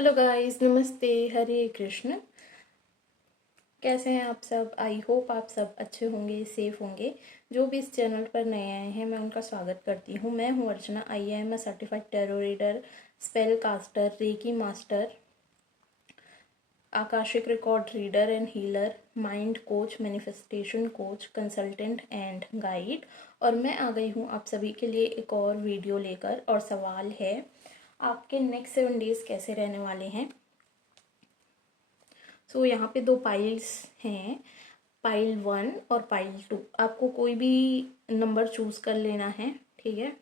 Hello guys, नमस्ते, हरे कृष्ण। कैसे हैं आप सब? आई होप आप सब अच्छे होंगे, सेफ होंगे। जो भी इस चैनल पर नए आए हैं मैं उनका स्वागत करती हूँ। मैं हूँ Archana. I am a certified tarot reader, spell caster, reiki master, akashic record reader and healer, mind coach, manifestation coach, consultant and guide. और मैं आ गई हूँ आप सभी के लिए एक और वीडियो लेकर। और सवाल है, आपके नेक्स्ट 7 डेज कैसे रहने वाले हैं। सो यहाँ पे 2 पाइल्स हैं, पाइल 1 और पाइल 2। आपको कोई भी नंबर चूज कर लेना है, ठीक है।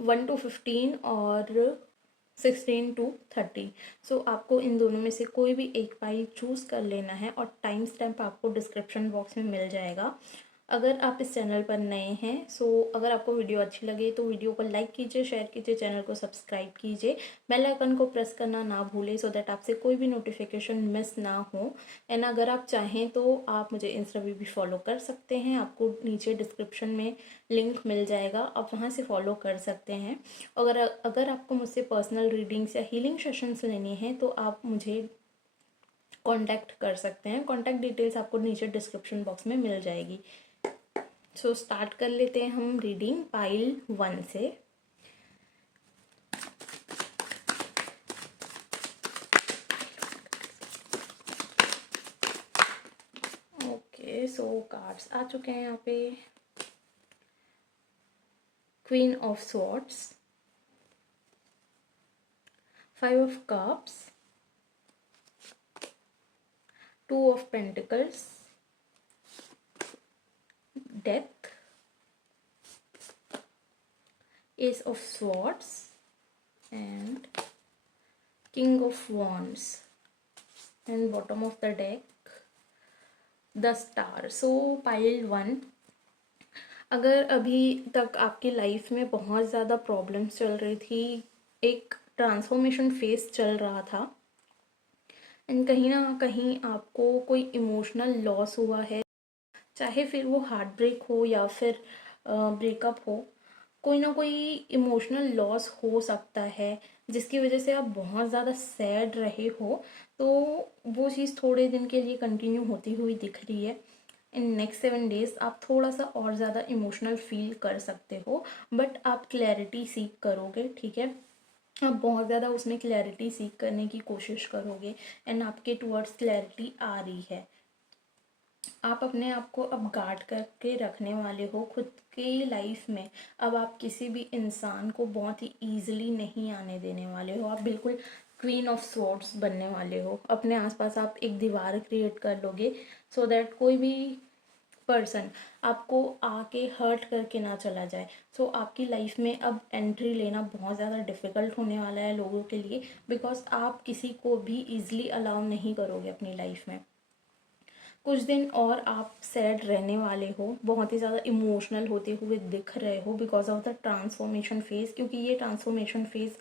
1 to 15 और 16 to 30। सो आपको इन दोनों में से कोई भी एक पाइल चूज कर लेना है और टाइम स्टैम्प आपको डिस्क्रिप्शन बॉक्स में मिल जाएगा। अगर आप इस चैनल पर नए हैं, अगर आपको वीडियो अच्छी लगे तो वीडियो को लाइक कीजिए, शेयर कीजिए, चैनल को सब्सक्राइब कीजिए, बेल आइकन को प्रेस करना ना भूलें सो दैट आपसे कोई भी नोटिफिकेशन मिस ना हो। एंड अगर आप चाहें तो आप मुझे इंस्टा पे भी फॉलो कर सकते हैं। आपको नीचे डिस्क्रिप्शन में लिंक मिल जाएगा, आप वहाँ से फॉलो कर सकते हैं। अगर अगर आपको मुझसे पर्सनल रीडिंग्स या हीलिंग सेशंस लेनी है तो आप मुझे कांटेक्ट कर सकते हैं। कांटेक्ट डिटेल्स आपको नीचे डिस्क्रिप्शन बॉक्स में मिल जाएगी। स्टार्ट कर लेते हैं हम रीडिंग पाइल 1 से। ओके, कार्ड्स आ चुके हैं यहाँ पे। Queen of swords, 5 of cups, 2 of pentacles, death, S of swords and king of wands. And bottom of the deck the star. Pile 1, अगर अभी तक आपकी लाइफ में बहुत ज़्यादा प्रॉब्लम्स चल रही थी, एक ट्रांसफॉर्मेशन फेस चल रहा था, एंड कहीं ना कहीं आपको कोई इमोशनल लॉस हुआ है, चाहे फिर वो हार्ट ब्रेक हो या फिर ब्रेकअप हो, कोई ना कोई इमोशनल लॉस हो सकता है जिसकी वजह से आप बहुत ज़्यादा सैड रहे हो। तो वो चीज़ थोड़े दिन के लिए कंटिन्यू होती हुई दिख रही है। इन नेक्स्ट 7 डेज आप थोड़ा सा और ज़्यादा इमोशनल फील कर सकते हो, बट आप क्लैरिटी सीख करोगे, ठीक है। आप बहुत ज़्यादा उसमें क्लैरिटी सीख करने की कोशिश करोगे एंड आपके टुवर्ड्स क्लैरिटी आ रही है। आप अपने आप को अब गार्ड करके रखने वाले हो खुद की लाइफ में। अब आप किसी भी इंसान को बहुत ही ईजिली नहीं आने देने वाले हो। आप बिल्कुल क्वीन ऑफ स्वॉर्ड्स बनने वाले हो। अपने आसपास आप एक दीवार क्रिएट कर लोगे सो दैट कोई भी पर्सन आपको आके हर्ट करके ना चला जाए। आपकी लाइफ में अब एंट्री लेना बहुत ज़्यादा डिफ़िकल्ट होने वाला है लोगों के लिए, बिकॉज आप किसी को भी ईजिली अलाउ नहीं करोगे अपनी लाइफ में। कुछ दिन और आप सैड रहने वाले हो, बहुत ही ज़्यादा इमोशनल होते हुए दिख रहे हो because of the transformation phase, क्योंकि ये ट्रांसफॉर्मेशन फेज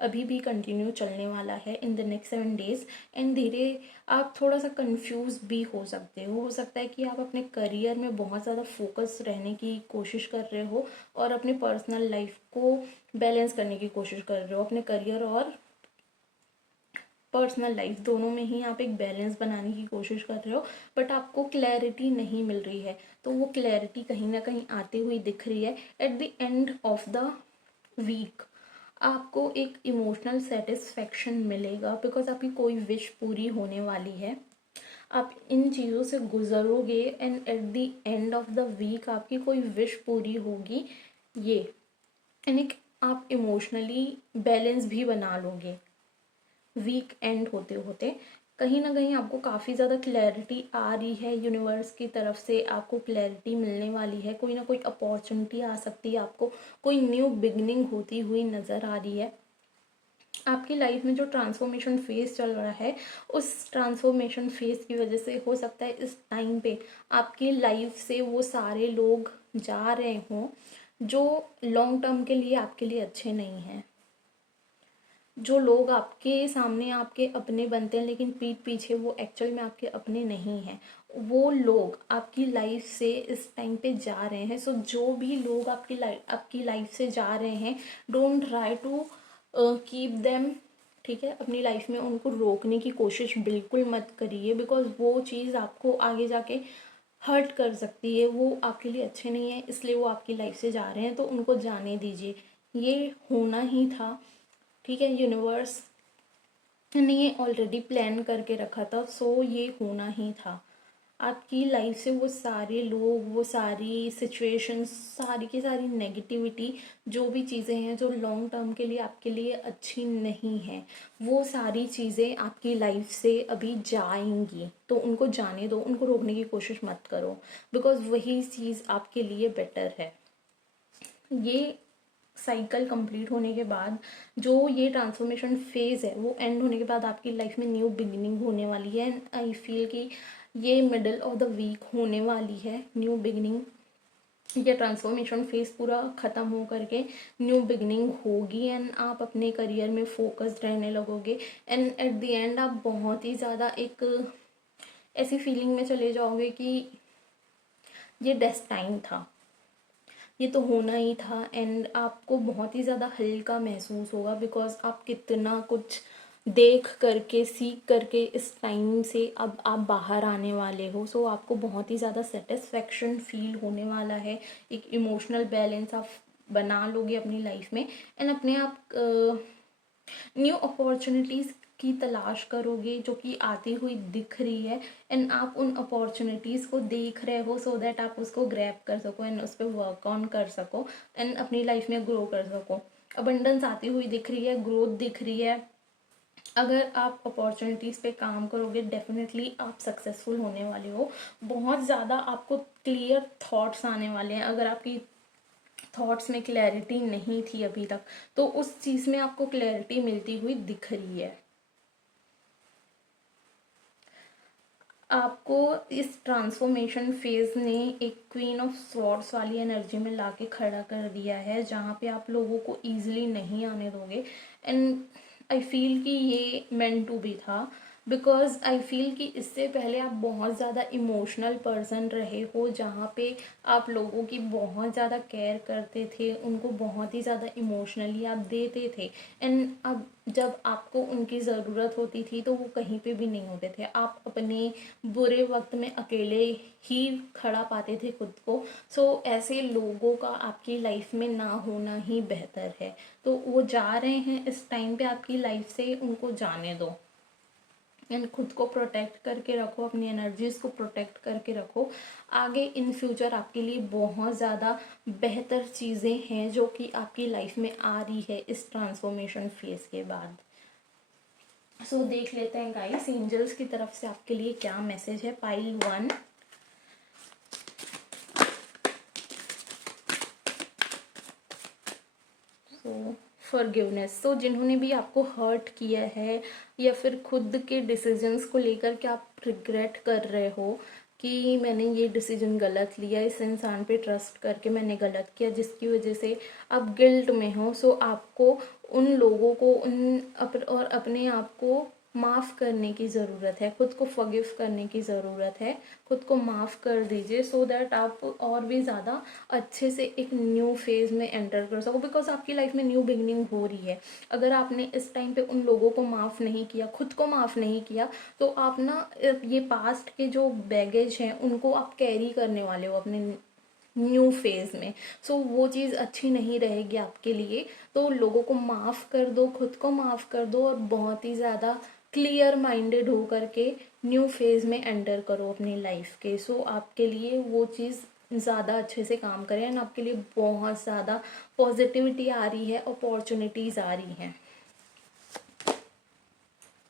अभी भी कंटिन्यू चलने वाला है in the next 7 days. And धीरे आप थोड़ा सा कंफ्यूज भी हो सकते हो सकता है कि आप अपने करियर में बहुत ज़्यादा फोकस रहने की कोशिश कर रहे हो और अपने पर्सनल लाइफ को बैलेंस करने की कोशिश कर रहे हो। अपने करियर और पर्सनल लाइफ दोनों में ही आप एक बैलेंस बनाने की कोशिश कर रहे हो, बट आपको क्लैरिटी नहीं मिल रही है। तो वो क्लैरिटी कहीं ना कहीं आती हुई दिख रही है। At the end of the week आपको एक इमोशनल सेटिस्फेक्शन मिलेगा बिकॉज आपकी कोई विश पूरी होने वाली है। आप इन चीज़ों से गुजरोगे and at the end of the week आपकी कोई विश पूरी होगी। ये यानी कि आप इमोशनली बैलेंस भी बना लोगे। वीक एंड होते होते कहीं ना कहीं आपको काफ़ी ज़्यादा क्लैरिटी आ रही है यूनिवर्स की तरफ से। आपको क्लैरिटी मिलने वाली है, कोई ना कोई अपॉर्चुनिटी आ सकती है, आपको कोई न्यू बिगनिंग होती हुई नज़र आ रही है। आपकी लाइफ में जो ट्रांसफॉर्मेशन फेज चल रहा है, उस ट्रांसफॉर्मेशन फेज की वजह से हो सकता है इस टाइम पे आपकी लाइफ से वो सारे लोग जा रहे हों जो लॉन्ग टर्म के लिए आपके लिए अच्छे नहीं हैं। जो लोग आपके सामने आपके अपने बनते हैं लेकिन पीठ पीछे वो एक्चुअल में आपके अपने नहीं हैं, वो लोग आपकी लाइफ से इस टाइम पे जा रहे हैं। जो भी लोग आपकी लाइफ से जा रहे हैं, don't try to keep them, ठीक है। अपनी लाइफ में उनको रोकने की कोशिश बिल्कुल मत करिए, बिकॉज वो चीज़ आपको आगे जाके हर्ट कर सकती है, वो आपके लिए अच्छे नहीं है, इसलिए वो आपकी लाइफ से जा रहे हैं, तो उनको जाने दीजिए। ये होना ही था, ठीक है। यूनिवर्स ने ये ऑलरेडी प्लान करके रखा था, सो ये होना ही था। आपकी लाइफ से वो सारे लोग, वो सारी सिचुएशंस, सारी की सारी नेगेटिविटी, जो भी चीज़ें हैं जो लॉन्ग टर्म के लिए आपके लिए अच्छी नहीं है, वो सारी चीज़ें आपकी लाइफ से अभी जाएंगी, तो उनको जाने दो, उनको रोकने की कोशिश मत करो, बिकॉज वही चीज़ आपके लिए बेटर है। ये साइकिल कंप्लीट होने के बाद, जो ये ट्रांसफॉर्मेशन फेज़ है वो एंड होने के बाद आपकी लाइफ में न्यू बिगिनिंग होने वाली है। एंड आई फील कि ये मिडल ऑफ द वीक होने वाली है न्यू बिगिनिंग। ये ट्रांसफॉर्मेशन फेज़ पूरा ख़त्म हो करके न्यू बिगिनिंग होगी, एंड आप अपने करियर में फोकस्ड रहने लगोगे, एंड एट द एंड आप बहुत ही ज़्यादा एक ऐसी फीलिंग में चले जाओगे कि ये डेस्टाइन था, ये तो होना ही था। एंड आपको बहुत ही ज़्यादा हल्का महसूस होगा, बिकॉज आप कितना कुछ देख करके, सीख करके इस टाइम से अब आप बाहर आने वाले हो। सो आपको बहुत ही ज़्यादा सेटिस्फेक्शन फील होने वाला है, एक इमोशनल बैलेंस आप बना लोगे अपनी लाइफ में, एंड अपने आप न्यू अपॉर्चुनिटीज़ की तलाश करोगे जो कि आती हुई दिख रही है, एंड आप उन अपॉर्चुनिटीज़ को देख रहे हो, सो दैट आप उसको ग्रैब कर सको एंड उस पर वर्क ऑन कर सको, एंड अपनी लाइफ में ग्रो कर सको। अबंडेंस आती हुई दिख रही है, ग्रोथ दिख रही है। अगर आप अपॉर्चुनिटीज़ पे काम करोगे, डेफिनेटली आप सक्सेसफुल होने वाले हो। बहुत ज़्यादा आपको क्लियर थॉट्स आने वाले हैं। अगर आपकी थॉट्स में क्लैरिटी नहीं थी अभी तक, तो उस चीज़ में आपको क्लैरिटी मिलती हुई दिख रही है। आपको इस ट्रांसफॉर्मेशन फेज ने एक क्वीन ऑफ स्वॉर्ड्स वाली एनर्जी में लाके खड़ा कर दिया है, जहाँ पे आप लोगों को ईजिली नहीं आने दोगे। एंड आई फील कि ये मेंट टू बी था, बिकॉज आई फील कि इससे पहले आप बहुत ज़्यादा इमोशनल पर्सन रहे हो, जहाँ पे आप लोगों की बहुत ज़्यादा केयर करते थे, उनको बहुत ही ज़्यादा इमोशनली आप देते थे, एंड अब जब आपको उनकी ज़रूरत होती थी तो वो कहीं पे भी नहीं होते थे। आप अपने बुरे वक्त में अकेले ही खड़ा पाते थे खुद को। सो ऐसे लोगों का आपकी लाइफ में ना होना ही बेहतर है। तो वो जा रहे हैं इस टाइम पे आपकी लाइफ से, उनको जाने दो, एंड खुद को प्रोटेक्ट करके रखो, अपनी एनर्जीज को प्रोटेक्ट करके रखो। आगे इन फ्यूचर आपके लिए बहुत ज़्यादा बेहतर चीज़ें हैं जो कि आपकी लाइफ में आ रही है इस ट्रांसफॉर्मेशन फेज के बाद। सो देख लेते हैं गाइस, एंजल्स की तरफ से आपके लिए क्या मैसेज है। पाइल 1, सो फॉरगिवनेस। सो जिन्होंने भी आपको हर्ट किया है, या फिर खुद के डिसीजंस को लेकर के आप रिग्रेट कर रहे हो कि मैंने ये डिसीजन गलत लिया, इस इंसान पे ट्रस्ट करके मैंने गलत किया, जिसकी वजह से आप गिल्ट में हो। सो आपको उन लोगों को और अपने आप को माफ़ करने की ज़रूरत है, खुद को फॉरगिव करने की ज़रूरत है। खुद को माफ़ कर दीजिए, सो दैट आप और भी ज़्यादा अच्छे से एक न्यू फेज़ में एंटर कर सको, बिकॉज आपकी लाइफ में न्यू बिगनिंग हो रही है। अगर आपने इस टाइम पे उन लोगों को माफ़ नहीं किया, खुद को माफ़ नहीं किया, तो आप ना ये पास्ट के जो बैगेज हैं उनको आप कैरी करने वाले हो अपने न्यू फेज में। सो वो चीज़ अच्छी नहीं रहेगी आपके लिए। तो लोगों को माफ़ कर दो, खुद को माफ़ कर दो, और बहुत ही ज़्यादा क्लियर माइंडेड हो करके न्यू फेज में एंटर करो अपनी लाइफ के। सो आपके लिए वो चीज़ ज़्यादा अच्छे से काम करें, एंड आपके लिए बहुत ज़्यादा पॉजिटिविटी आ रही है, अपॉर्चुनिटीज़ आ रही हैं।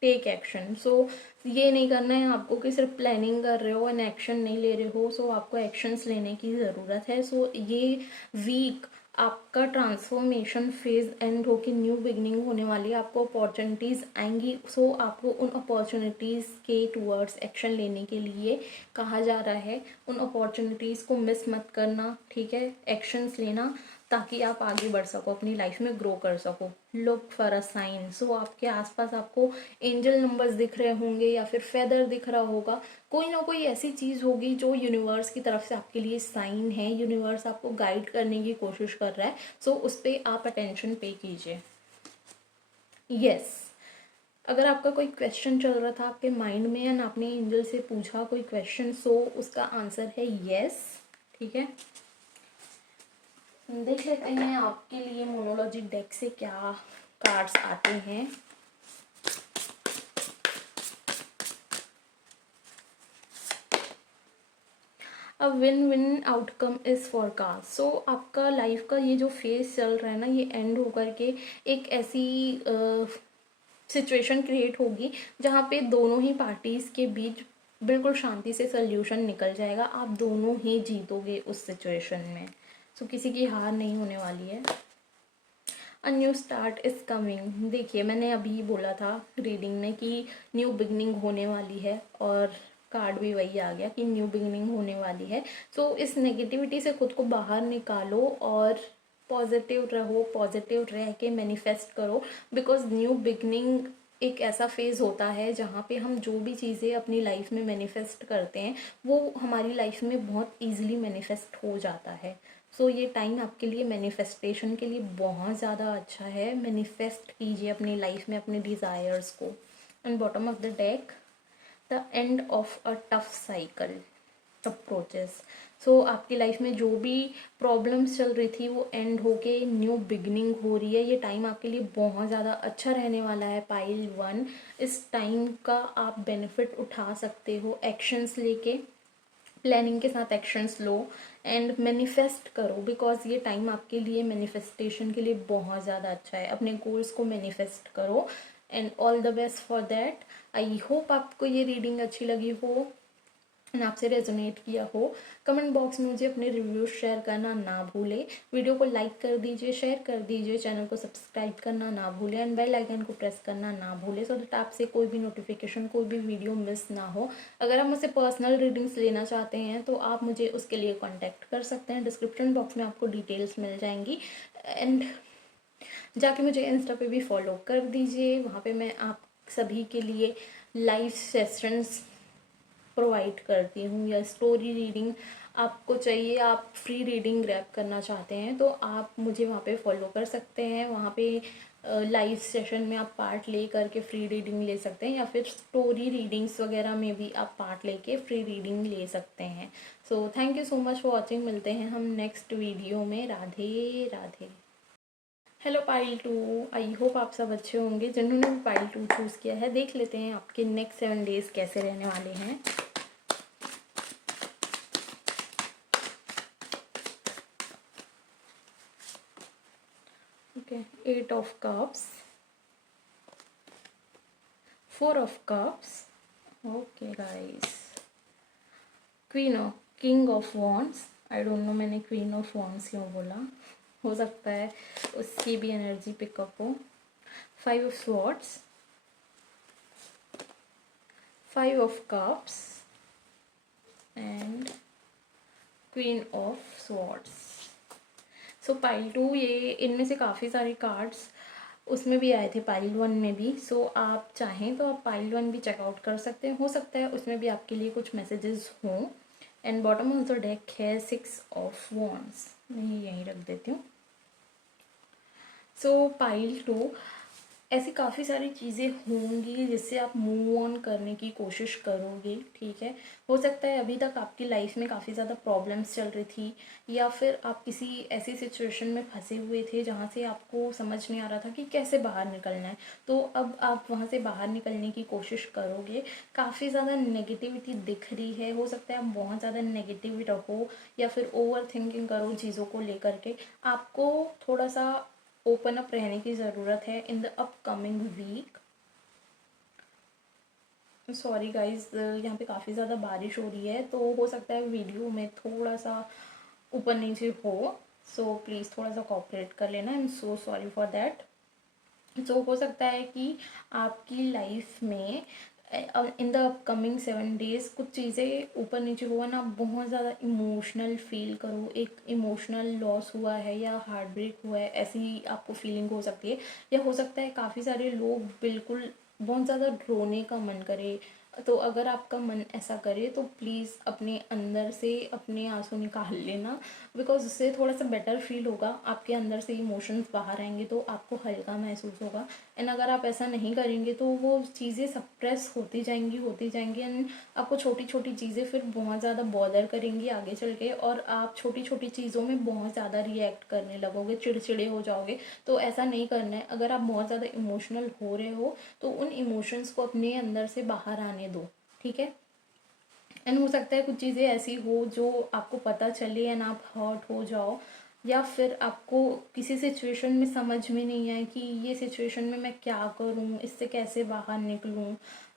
Take action. सो ये नहीं करना है आपको कि सिर्फ प्लानिंग कर रहे हो एंड एक्शन नहीं ले रहे हो। सो आपको एक्शंस लेने की ज़रूरत है। सो ये वीक आपका ट्रांसफॉर्मेशन फेज एंड होकर न्यू बिगनिंग होने वाली है। आपको अपॉर्चुनिटीज़ आएंगी। सो आपको उन अपॉर्चुनिटीज़ के टूवर्ड्स एक्शन लेने के लिए कहा जा रहा है। उन अपॉर्चुनिटीज़ को मिस मत करना, ठीक है। एक्शंस लेना ताकि आप आगे बढ़ सको, अपनी लाइफ में ग्रो कर सको। Look for a sign. So आपके आसपास आपको एंजल नंबर्स दिख रहे होंगे, या फिर फेदर दिख रहा होगा। कोई ना कोई ऐसी चीज़ होगी जो यूनिवर्स की तरफ से आपके लिए साइन है। यूनिवर्स आपको गाइड करने की कोशिश कर रहा है। सो उस पर आप अटेंशन पे कीजिए। यस। अगर आपका कोई क्वेश्चन चल रहा था आपके माइंड में एंड आपने एंजल से पूछा कोई क्वेश्चन, सो उसका आंसर है यस। ठीक है, देख लेते हैं आपके लिए मोनोलॉजी डेक से क्या कार्ड्स आते हैं। A win win outcome is forecast. So आपका लाइफ का ये जो फेज चल रहा है ना, ये एंड होकर के एक ऐसी सिचुएशन क्रिएट होगी जहाँ पे दोनों ही पार्टीज के बीच बिल्कुल शांति से सोल्यूशन निकल जाएगा। आप दोनों ही जीतोगे उस सिचुएशन में। सो किसी की हार नहीं होने वाली है। A new start is coming. देखिए, मैंने अभी बोला था रीडिंग में कि न्यू बिगनिंग होने वाली है, और कार्ड भी वही आ गया कि न्यू बिगनिंग होने वाली है। सो इस नेगेटिविटी से खुद को बाहर निकालो और पॉजिटिव रहो, पॉजिटिव रह के मैनिफेस्ट करो। बिकॉज न्यू बिगनिंग एक ऐसा फेज़ होता है जहाँ पे हम जो भी चीज़ें अपनी लाइफ में मैनिफेस्ट करते हैं वो हमारी लाइफ में बहुत ईजिली मैनिफेस्ट हो जाता है। सो ये टाइम आपके लिए मैनिफेस्टेशन के लिए बहुत ज़्यादा अच्छा है। मैनिफेस्ट कीजिए अपनी लाइफ में अपने डिज़ायर्स को। And bottom of the deck, the end of a tough cycle approaches. So आपकी लाइफ में जो भी प्रॉब्लम्स चल रही थी वो एंड होके न्यू बिगनिंग हो रही है। ये टाइम आपके लिए बहुत ज़्यादा अच्छा रहने वाला है पाइल 1। इस टाइम का आप बेनिफिट उठा सकते हो, एक्शंस लेके, प्लानिंग के साथ एक्शंस लो एंड मैनिफेस्ट करो। बिकॉज ये टाइम आपके लिए मैनिफेस्टेशन के लिए बहुत ज़्यादा अच्छा है। अपने गोल्स को मैनिफेस्ट करो and all the best for that. I hope आपको ये रीडिंग अच्छी लगी हो, आपसे रेजोनेट किया हो। कमेंट बॉक्स में मुझे अपने रिव्यूज शेयर करना ना भूलें। वीडियो को लाइक कर दीजिए, शेयर कर दीजिए, चैनल को सब्सक्राइब करना ना भूलें एंड बेल आइकन को प्रेस करना ना भूलें, सो दैट आपसे कोई भी नोटिफिकेशन, कोई भी वीडियो मिस ना हो। अगर आप मुझसे पर्सनल रीडिंग्स लेना चाहते हैं तो आप मुझे उसके लिए कॉन्टैक्ट कर सकते हैं। डिस्क्रिप्शन बॉक्स में आपको डिटेल्स मिल जाएंगी। एंड जाके मुझे इंस्टा पे भी फॉलो कर दीजिए, वहाँ पे मैं आप सभी के लिए लाइव सेशंस प्रोवाइड करती हूँ। या स्टोरी रीडिंग आपको चाहिए, आप फ्री रीडिंग ग्रैब करना चाहते हैं तो आप मुझे वहाँ पे फॉलो कर सकते हैं। वहाँ पे लाइव सेशन में आप पार्ट ले करके फ्री रीडिंग ले सकते हैं, या फिर स्टोरी रीडिंग्स वगैरह में भी आप पार्ट लेके फ्री रीडिंग ले सकते हैं। So thank you so much for watching. मिलते हैं हम नेक्स्ट वीडियो में। Radhe Radhe. Hello pile 2, I hope आप सब अच्छे होंगे। जिन्होंने भी पाइल 2 चूज़ किया है, देख लेते हैं आपके नेक्स्ट 7 डेज कैसे रहने वाले हैं। Okay, 8 of cups, 4 of cups. Okay guys, king of wands. I don't know मैंने queen of wands क्यों बोला, हो सकता है उसकी भी एनर्जी पिकअप हो। 5 of swords, 5 of cups and queen of swords. So pile 2, ये इनमें से काफ़ी सारे कार्ड्स उसमें भी आए थे पाइल 1 में भी। सो आप चाहें तो आप पाइल 1 भी चेकआउट कर सकते हैं, हो सकता है उसमें भी आपके लिए कुछ मैसेजेस हों। And bottom of the deck है 6 ऑफ wands। मैं यहीं रख देती हूँ। सो पाइल 2, ऐसी काफ़ी सारी चीज़ें होंगी जिससे आप मूव ऑन करने की कोशिश करोगे। ठीक है, हो सकता है अभी तक आपकी लाइफ में काफ़ी ज़्यादा प्रॉब्लम्स चल रही थी, या फिर आप किसी ऐसी सिचुएशन में फंसे हुए थे जहाँ से आपको समझ नहीं आ रहा था कि कैसे बाहर निकलना है। तो अब आप वहाँ से बाहर निकलने की कोशिश करोगे। काफ़ी ज़्यादा नेगेटिविटी दिख रही है, हो सकता है आप बहुत ज़्यादा नेगेटिव रहो या फिर ओवर थिंकिंग करो चीज़ों को लेकर के। आपको थोड़ा सा ओपन अप रहने की ज़रूरत है in the upcoming week. Sorry guys, यहाँ पे काफ़ी ज़्यादा बारिश हो रही है तो हो सकता है वीडियो में थोड़ा सा ऊपर नीचे हो। सो प्लीज़ थोड़ा सा कोऑपरेट कर लेना। I am so sorry for that. So हो सकता है कि आपकी लाइफ में इन द अपकमिंग 7 डेज कुछ चीज़ें ऊपर नीचे हुआ ना, बहुत ज़्यादा इमोशनल फील करो, एक इमोशनल लॉस हुआ है या हार्ट ब्रेक हुआ है, ऐसी आपको फीलिंग हो सकती है। या हो सकता है काफ़ी सारे लोग बिल्कुल बहुत ज़्यादा रोने का मन करे, तो अगर आपका मन ऐसा करे तो प्लीज़ अपने अंदर से अपने आंसू निकाल लेना, बिकॉज उससे थोड़ा सा बेटर फील होगा, आपके अंदर से इमोशंस बाहर आएंगे तो आपको हल्का महसूस होगा। एंड अगर आप ऐसा नहीं करेंगे तो वो चीज़ें सप्रेस होती जाएंगी एंड आपको छोटी छोटी चीज़ें फिर बहुत ज़्यादा बॉदर करेंगी आगे चल के, और आप छोटी छोटी चीज़ों में बहुत ज़्यादा रिएक्ट करने लगोगे, चिड़चिड़े हो जाओगे। तो ऐसा नहीं करना है। अगर आप बहुत ज़्यादा इमोशनल हो रहे हो तो उन इमोशंस को अपने अंदर से बाहर आने दो, ठीक है। एंड हो सकता है कुछ चीज़ें ऐसी हो जो आपको पता चले एंड आप हर्ट हो जाओ, या फिर आपको किसी सिचुएशन में समझ में नहीं आए कि ये सिचुएशन में मैं क्या करूँ, इससे कैसे बाहर निकलूँ,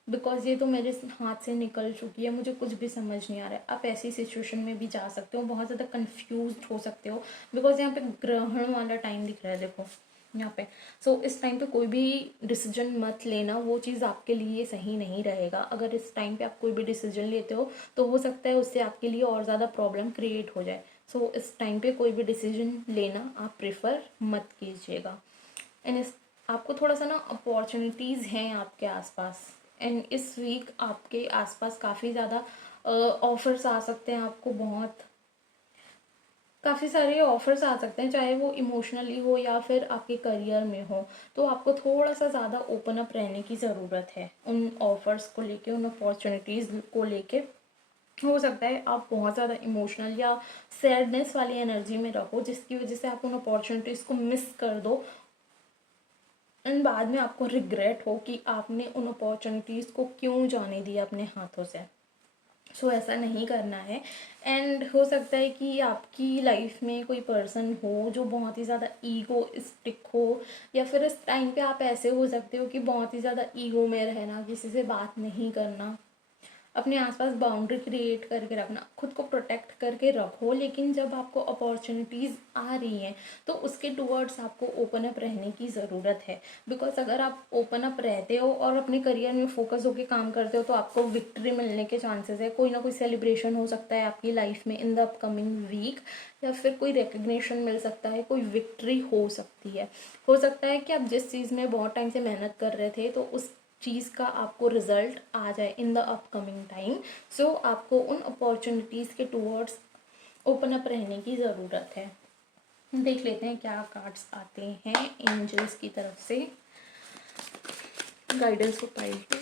बिकॉज ये तो मेरे हाथ से निकल चुकी है, मुझे कुछ भी समझ नहीं आ रहा है। आप ऐसी सिचुएशन में भी जा सकते हो, बहुत ज़्यादा कन्फ्यूज हो सकते हो, बिकॉज यहाँ पे ग्रहण वाला टाइम दिख रहा है, देखो यहाँ पे। सो इस टाइम पे कोई भी डिसीजन मत लेना, वो चीज़ आपके लिए सही नहीं रहेगा। अगर इस टाइम पे आप कोई भी डिसीजन लेते हो तो हो सकता है उससे आपके लिए और ज़्यादा प्रॉब्लम क्रिएट हो जाए। सो इस टाइम पे कोई भी डिसीजन लेना आप प्रेफर मत कीजिएगा। एंड इस आपको थोड़ा सा ना अपॉर्चुनिटीज़ हैं आपके आसपास, एंड इस वीक आपके आसपास काफ़ी ज़्यादा ऑफर्स आ सकते हैं आपको, बहुत काफ़ी सारे ऑफर्स आ सकते हैं, चाहे वो इमोशनली हो या फिर आपके करियर में हो। तो आपको थोड़ा सा ज़्यादा ओपन अप रहने की ज़रूरत है उन ऑफर्स को लेके, उन अपॉर्चुनिटीज़ को लेके। हो सकता है आप बहुत ज़्यादा इमोशनल या सैडनेस वाली एनर्जी में रहो, जिसकी वजह से आप उन अपॉर्चुनिटीज़ को मिस कर दो एंड बाद में आपको रिग्रेट हो कि आपने उन अपॉर्चुनिटीज़ को क्यों जाने दिया अपने हाथों से। सो ऐसा नहीं करना है। एंड हो सकता है कि आपकी लाइफ में कोई पर्सन हो जो बहुत ही ज़्यादा ईगोइस्टिक हो, या फिर इस टाइम पे आप ऐसे हो सकते हो कि बहुत ही ज़्यादा ईगो में रहना, किसी से बात नहीं करना, अपने आसपास बाउंड्री क्रिएट करके रखना, खुद को प्रोटेक्ट करके रखो। लेकिन जब आपको अपॉर्चुनिटीज़ आ रही हैं तो उसके टूवर्ड्स आपको ओपन अप रहने की ज़रूरत है, बिकॉज अगर आप ओपन अप रहते हो और अपने करियर में फोकस होकर काम करते हो तो आपको विक्ट्री मिलने के चांसेस है। कोई ना कोई सेलिब्रेशन हो सकता है आपकी लाइफ में इन द अपकमिंग वीक, या फिर कोई रिकग्निशन मिल सकता है, कोई विक्ट्री हो सकती है। हो सकता है कि आप जिस चीज़ में बहुत टाइम से मेहनत कर रहे थे तो उस चीज़ का आपको रिजल्ट आ जाए इन द अपकमिंग टाइम। सो आपको उन अपॉर्चुनिटीज़ के टूवर्ड्स ओपन अप रहने की ज़रूरत है। देख लेते हैं क्या कार्ड्स आते हैं एंजल्स की तरफ से गाइडेंस को पाइल पे।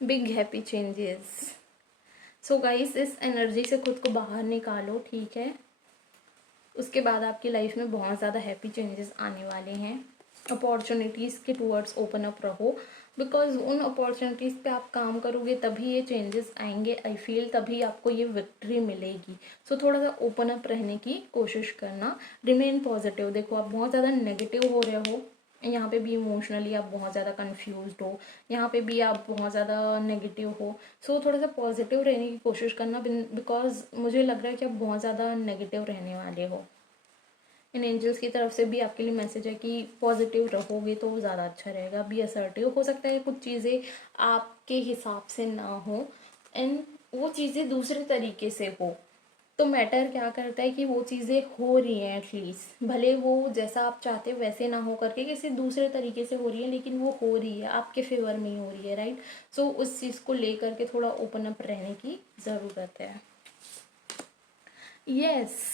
Big happy changes. So guys, इस एनर्जी से खुद को बाहर निकालो, ठीक है। उसके बाद आपकी लाइफ में बहुत ज़्यादा हैप्पी चेंजेस आने वाले हैं। अपॉर्चुनिटीज़ के टूवर्ड्स ओपन अप रहो, बिकॉज उन अपॉर्चुनिटीज़ पे आप काम करोगे तभी ये चेंजेस आएंगे, आई फील, तभी आपको ये विक्ट्री मिलेगी। सो थोड़ा सा ओपन अप रहने की कोशिश करना, रिमेन पॉजिटिव। देखो आप बहुत ज़्यादा नेगेटिव हो रहे हो, यहाँ पे भी इमोशनली आप बहुत ज़्यादा कंफ्यूज्ड हो, यहाँ पे भी आप बहुत ज़्यादा नेगेटिव हो। सो थोड़ा सा पॉजिटिव रहने की कोशिश करना, बिकॉज मुझे लग रहा है कि आप बहुत ज़्यादा नेगेटिव रहने वाले हो। इन एंजल्स की तरफ से भी आपके लिए मैसेज है कि पॉजिटिव रहोगे तो ज़्यादा अच्छा रहेगा। Be assertive. हो सकता है कुछ चीज़ें आपके हिसाब से ना हो एंड वो चीज़ें दूसरे तरीके से हो, तो मैटर क्या करता है कि वो चीज़ें हो रही हैं, एटलीस्ट भले वो जैसा आप चाहते हो वैसे ना हो करके किसी दूसरे तरीके से हो रही है, लेकिन वो हो रही है, आपके फेवर में ही हो रही है, राइट। सो उस चीज़ को लेकर के थोड़ा ओपन अप रहने की ज़रूरत है। यस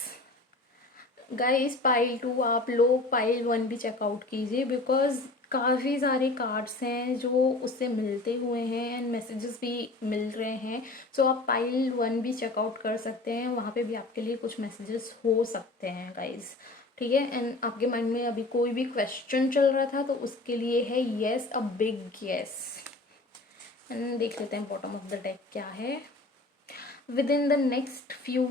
गाइस, पाइल 2 आप लोग पाइल 1 भी चेकआउट कीजिए, बिकॉज काफ़ी सारे कार्ड्स हैं जो उससे मिलते हुए हैं एंड मैसेजेस भी मिल रहे हैं। सो आप पाइल 1 भी चेकआउट कर सकते हैं, वहाँ पे भी आपके लिए कुछ मैसेजेस हो सकते हैं गाइस, ठीक है। एंड आपके माइंड में अभी कोई भी क्वेश्चन चल रहा था तो उसके लिए है yes, a big yes. And देख लेते हैं बॉटम ऑफ द डेक क्या है। Within the next few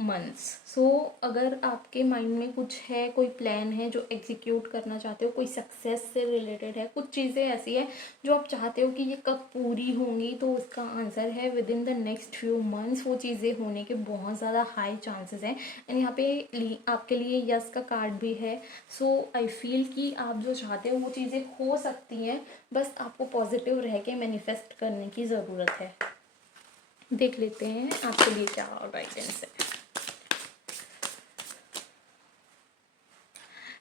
months. So अगर आपके माइंड में कुछ है, कोई प्लान है जो एग्जीक्यूट करना चाहते हो, कोई सक्सेस से रिलेटेड है, कुछ चीज़ें ऐसी है जो आप चाहते हो कि ये कब पूरी होंगी, तो उसका आंसर है within the next few months. वो चीज़ें होने के बहुत ज़्यादा हाई चांसेस हैं एंड यहाँ पे आपके लिए यस का कार्ड भी है। सो आई फील कि आप जो चाहते हो वो चीज़ें हो सकती हैं, बस आपको पॉजिटिव रह के मैनिफेस्ट करने की ज़रूरत है। देख लेते हैं आपके लिए क्या गाइडेंस है।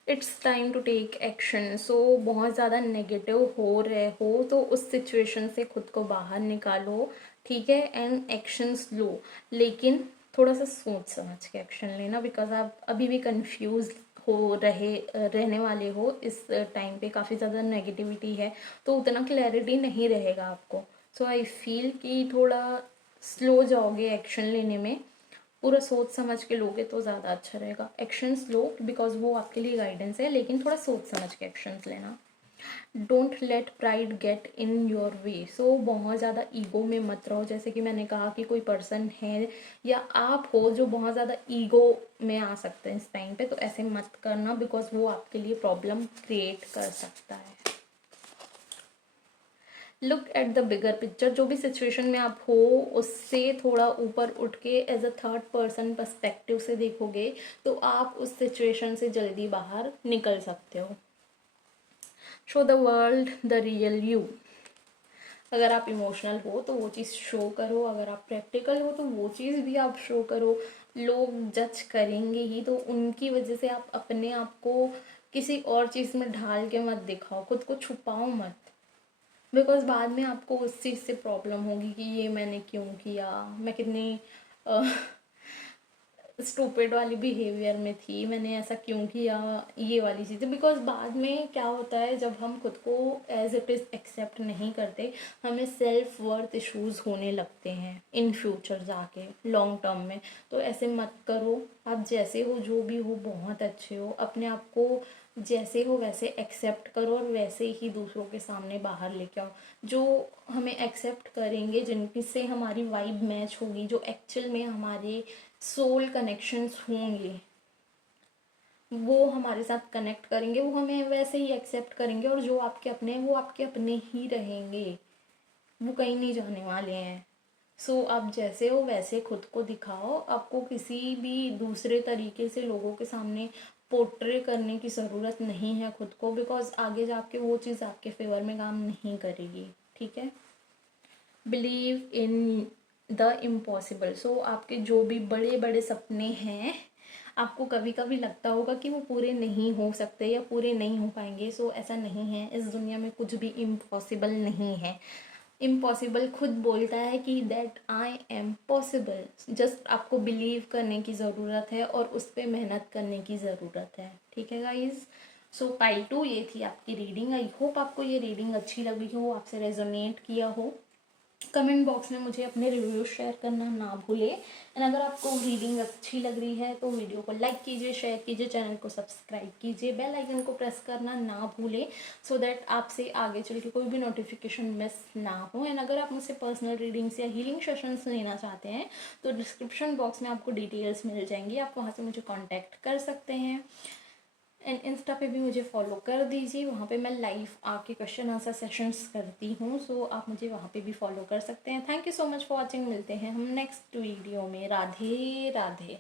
It's time to take action. So बहुत ज़्यादा नेगेटिव हो रहे हो तो उस सिचुएशन से खुद को बाहर निकालो, ठीक है, एंड एक्शंस लो, लेकिन थोड़ा सा सोच समझ के एक्शन लेना, बिकॉज आप अभी भी कंफ्यूज रहने वाले हो। इस टाइम पे काफ़ी ज़्यादा नेगेटिविटी है तो उतना क्लैरिटी नहीं रहेगा आपको। सो आई फील कि थोड़ा स्लो जाओगे एक्शन लेने में, पूरा सोच समझ के लोगे तो ज़्यादा अच्छा रहेगा। एक्शंस लो बिकॉज वो आपके लिए गाइडेंस है, लेकिन थोड़ा सोच समझ के एक्शंस लेना। Don't let pride get in your way. So बहुत ज़्यादा ईगो में मत रहो। जैसे कि मैंने कहा कि कोई पर्सन है या आप हो जो बहुत ज़्यादा ईगो में आ सकते हैं इस टाइम पे, तो ऐसे मत करना बिकॉज वो आपके लिए प्रॉब्लम क्रिएट कर सकता है। Look at the bigger picture. जो भी सिचुएशन में आप हो उससे थोड़ा ऊपर उठ के as a third person perspective से देखोगे तो आप उस सिचुएशन से जल्दी बाहर निकल सकते हो। Show the world the real you. अगर आप इमोशनल हो तो वो चीज़ शो करो, अगर आप प्रैक्टिकल हो तो वो चीज़ भी आप शो करो। लोग जज करेंगे ही तो उनकी वजह से आप अपने आप को किसी और चीज़ में ढाल के मत दिखाओ, खुद को छुपाओ मत, बिकॉज बाद में आपको उस चीज़ से प्रॉब्लम होगी कि ये मैंने क्यों किया, मैं कितनी स्टूपिड वाली बिहेवियर में थी, मैंने ऐसा क्यों किया, ये वाली चीज़ें। बिकॉज बाद में क्या होता है जब हम खुद को एज इट इज़ एक्सेप्ट नहीं करते, हमें सेल्फ वर्थ इश्यूज होने लगते हैं इन फ्यूचर जाके लॉन्ग टर्म में। तो ऐसे मत करो। आप जैसे हो, जो भी हो, बहुत अच्छे हो। अपने आप को जैसे हो वैसे एक्सेप्ट करो और वैसे ही दूसरों के सामने बाहर लेके आओ। जो हमें एक्सेप्ट करेंगे, जिनसे हमारी वाइब मैच होगी, जो एक्चुअल में हमारे सोल कनेक्शंस होंगे, वो हमारे साथ कनेक्ट करेंगे, वो हमें वैसे ही एक्सेप्ट करेंगे। और जो आपके अपने हैं वो आपके अपने ही रहेंगे, वो कहीं नहीं जाने वाले हैं। सो आप जैसे हो वैसे खुद को दिखाओ। आपको किसी भी दूसरे तरीके से लोगों के सामने पोर्ट्रे करने की ज़रूरत नहीं है खुद को, बिकॉज आगे जाके वो चीज़ आपके फेवर में काम नहीं करेगी, ठीक है। Believe in the impossible. So आपके जो भी बड़े बड़े सपने हैं, आपको कभी कभी लगता होगा कि वो पूरे नहीं हो सकते या पूरे नहीं हो पाएंगे। सो ऐसा नहीं है, इस दुनिया में कुछ भी इम्पॉसिबल नहीं है। इम्पॉसिबल खुद बोलता है कि that I am possible. Just आपको बिलीव करने की ज़रूरत है और उस पर मेहनत करने की ज़रूरत है, ठीक है गाइज। सो पाई 2 ये थी आपकी रीडिंग। आई होप आपको ये रीडिंग अच्छी लगी हो, आपसे रेजोनेट किया हो। कमेंट बॉक्स में मुझे अपने रिव्यू शेयर करना ना भूले। एंड अगर आपको रीडिंग अच्छी लग रही है तो वीडियो को लाइक कीजिए, शेयर कीजिए, चैनल को सब्सक्राइब कीजिए, बेल आइकन को प्रेस करना ना भूले, सो दैट आपसे आगे चल के कोई भी नोटिफिकेशन मिस ना हो। एंड अगर आप मुझसे पर्सनल रीडिंग्स या हीलिंग सेशंस लेना चाहते हैं तो डिस्क्रिप्शन बॉक्स में आपको डिटेल्स मिल जाएंगी, आप वहाँ से मुझे कॉन्टैक्ट कर सकते हैं। एंड इंस्टा पे भी मुझे फॉलो कर दीजिए, वहाँ पे मैं लाइव आके क्वेश्चन आंसर सेशंस करती हूँ। सो आप मुझे वहाँ पे भी फॉलो कर सकते हैं। Thank you so much for watching. मिलते हैं हम नेक्स्ट वीडियो में। राधे राधे।